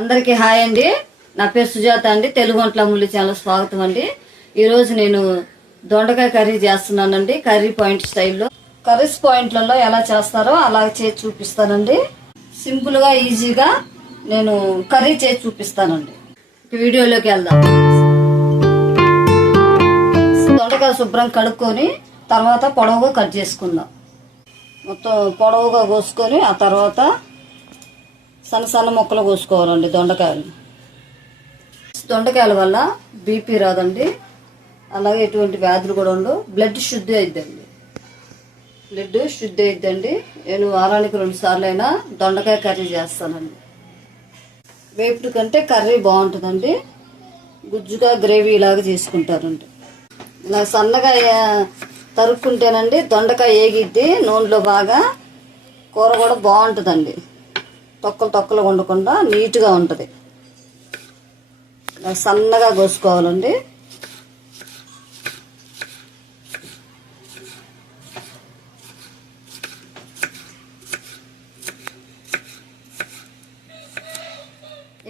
అందరికీ హాయ్ అండి. నా పేరు సుజాత అండి. తెలుగు వంటల అమూల్య ఛానల్ స్వాగతం అండి. ఈరోజు నేను దొండకాయ కర్రీ చేస్తున్నానండి. కర్రీ పాయింట్ స్టైల్లో కర్రీస్ పాయింట్లలో ఎలా చేస్తారో అలా చేసి చూపిస్తానండి. సింపుల్గా ఈజీగా నేను కర్రీ చేసి చూపిస్తానండి. వీడియోలోకి వెళ్దాం. దొండకాయ శుభ్రం కడుక్కొని తర్వాత పొడవుగా కట్ చేసుకుందాం. మొత్తం పొడవుగా కోసుకొని ఆ తర్వాత సన్న సన్న ముక్కలు కోసుకోవాలండి. దొండకాయల వల్ల బీపీ రాదండి, అలాగే ఎటువంటి వ్యాధులు కూడా ఉండవు. బ్లడ్ శుద్ధి అయిద్దండి. నేను వారానికి 2 సార్లు అయినా దొండకాయ కర్రీ చేస్తానండి. వేపుడు కంటే కర్రీ బాగుంటుందండి. గుజ్జుగా గ్రేవీ ఇలాగా చేసుకుంటారండి. ఇలా సన్నగా తరుక్కుంటేనండి దొండకాయ ఏగిద్ది నూనెలో బాగా. కూర కూడా బాగుంటుందండి. తొక్కలు ఉండకుండా నీట్గా ఉంటుంది. సన్నగా కోసుకోవాలండి.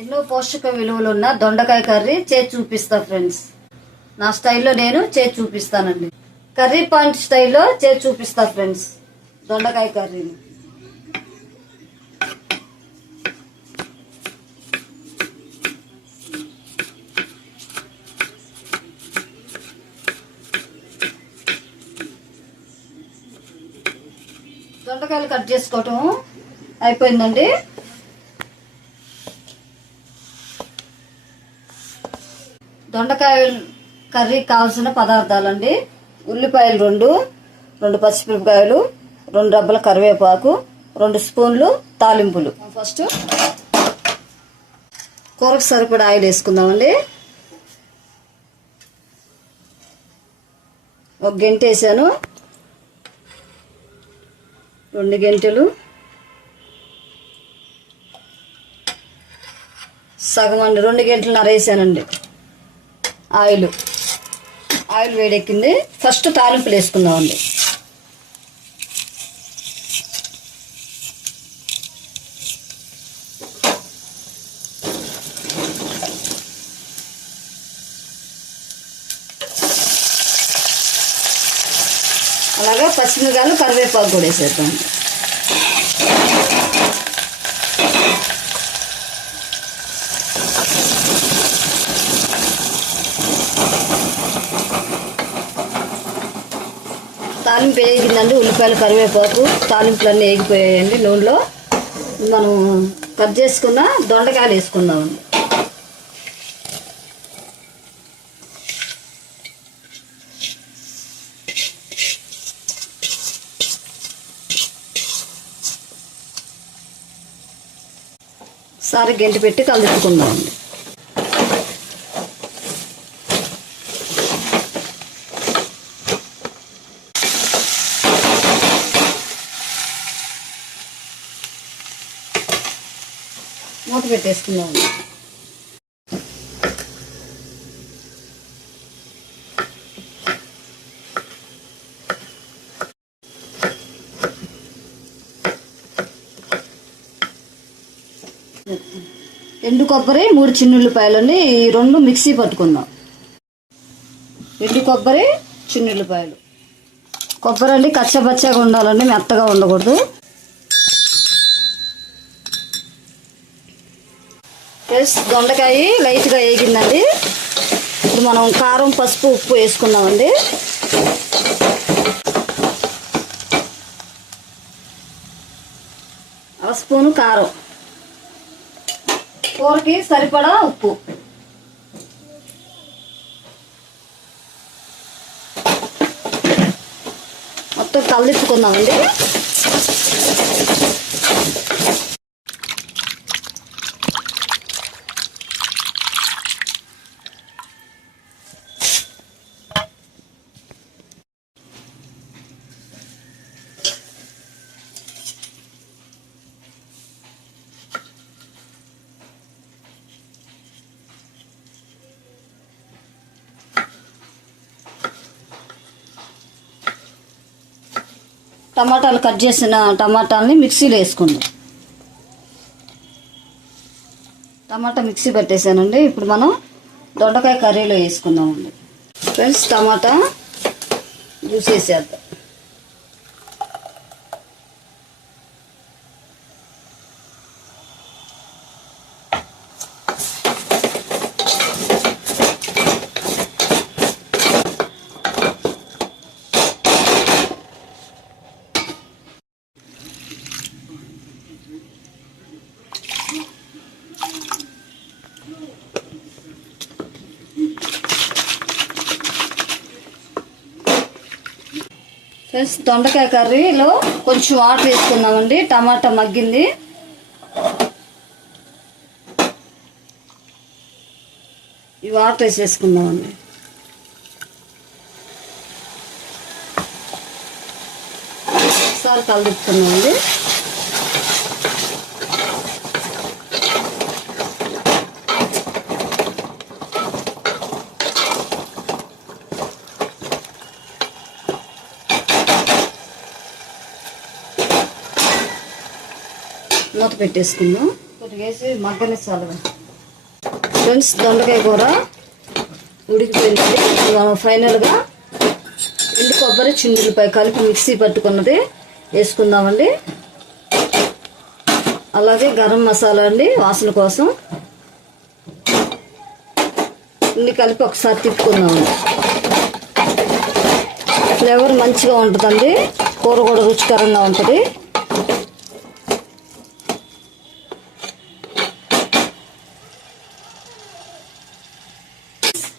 ఎన్నో పోషక విలువలు ఉన్న దొండకాయ కర్రీ చేసి చూపిస్తా ఫ్రెండ్స్. నా స్టైల్లో నేను చేసి చూపిస్తానండి. కర్రీ పాయింట్ స్టైల్లో చేసి చూపిస్తా ఫ్రెండ్స్ దొండకాయ కర్రీని. దొండకాయలు కట్ చేసుకోవటం అయిపోయిందండి. దొండకాయ కర్రీ కావాల్సిన పదార్థాలండి: ఉల్లిపాయలు 2 పచ్చిమిరపకాయలు, 2 రబ్బల కరివేపాకు, 2 స్పూన్లు తాలింపులు. ఫస్ట్ కూరకు సరిపడా ఆయిల్ వేసుకుందామండి. 1 గంట వేసాను, 2 గంటలు, సగం అండి, 2 గంటలున్నర వేసానండి. ఆయిల్ వేడెక్కింది. ఫస్ట్ తాలింపులు వేసుకుందామండి. అలాగా పచ్చిమిరకాయలు కరివేపాకు కూడా వేసేద్దాం. తాలింపు వేగిందండి. ఉల్లిపాయలు కరివేపాకు తాలింపులన్నీ వేగిపోయాయండి నూనెలో. మనం కట్ చేసుకున్న దొండకాయలు వేసుకుందామండి. సారి గంటి పెట్టి కలుపుకుందామండి. మూత పెట్టేసుకుందామండి. ఎండు కొబ్బరి 3 చిన్నుల్లిపాయలండి. ఈ 2 మిక్సీ పట్టుకుందాం. ఎండు కొబ్బరి, చిన్నుల్లిపాయలు. కొబ్బరి అండి కచ్చపచ్చగా ఉండాలండి, మెత్తగా ఉండకూడదు. దొండకాయ లైట్గా వేగిందండి. ఇప్పుడు మనం కారం, పసుపు, ఉప్పు వేసుకుందామండి. అర స్పూను కారం, కూరకి సరిపడా ఉప్పు. మొత్తం కలిపుకుందామండి. టమాటాలు కట్ చేసిన టమాటాలని మిక్సీలో వేసుకుందాం. టమాటా మిక్సీ పట్టేసానండి. ఇప్పుడు మనం దొండకాయ కర్రీలో వేసుకుందామండి. ఫ్రెండ్స్, టమాటా జ్యూస్ వేసేద్దాం. ఫ్రెండ్స్, దొండకాయ కర్రీలో కొంచెం వాటర్ వేసుకుందామండి. టమాటా మగ్గింది. ఈ వాటర్ వేసేసుకుందామండి. ఒకసారి కలుపుతున్నామండి. మూత పెట్టేసుకుందాం. కొద్దిగా వేసి మగ్గనిస్తాను. ఫ్రెండ్స్, దొండకాయ కూర ఉడికిపోయింది. మనం ఫైనల్గా ఎండు కొబ్బరి చిందులపై కలిపి మిక్సీ పట్టుకున్నది వేసుకుందామండి. అలాగే గరం మసాలా అండి వాసన కోసం. ఇన్ని కలిపి ఒకసారి తిప్పుకుందామండి. ఫ్లేవర్ మంచిగా ఉంటుందండి. కూర కూడా రుచికరంగా ఉంటుంది.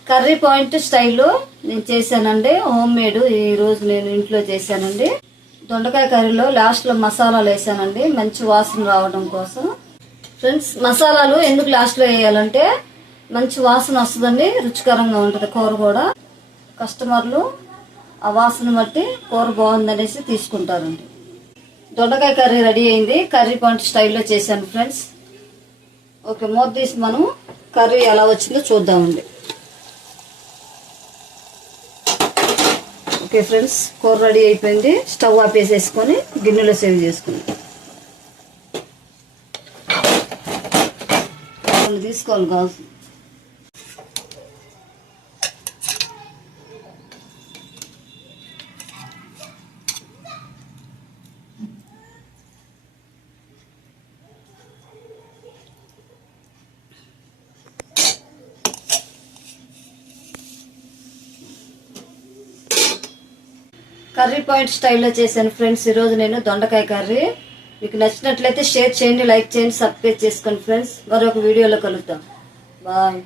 కర్రీ పాయింట్ స్టైల్లో నేను చేశానండి. హోమ్ మేడ్ ఈరోజు నేను ఇంట్లో చేశానండి. దొండకాయ కర్రీలో లాస్ట్లో మసాలాలు వేసానండి, మంచి వాసన రావడం కోసం. ఫ్రెండ్స్, మసాలాలు ఎందుకు లాస్ట్లో వేయాలంటే మంచి వాసన వస్తుందండి, రుచికరంగా ఉంటుంది కూర కూడా. కస్టమర్లు ఆ వాసన బట్టి కూర బాగుందనేసి తీసుకుంటారండి. దొండకాయ కర్రీ రెడీ అయింది. కర్రీ పాయింట్ స్టైల్లో చేశాను ఫ్రెండ్స్. ఓకే, మూత తీసి మనం కర్రీ ఎలా వచ్చిందో చూద్దామండి. ఓకే ఫ్రెండ్స్, కూర రెడీ అయిపోయింది. స్టవ్ ఆపేసేసుకొని గిన్నెలో సేవ్ చేసుకుందాం. తీసుకోవాలి కాదు. కర్రీ పాయింట్ స్టైల్లో చేశాను ఫ్రెండ్స్ ఈరోజు నేను దొండకాయ కర్రీ. మీకు నచ్చినట్లయితే షేర్ చేయండి, లైక్ చేయండి, సబ్స్క్రైబ్ చేసుకోండి ఫ్రెండ్స్. మరొక వీడియోలో కలుద్దాం. బాయ్.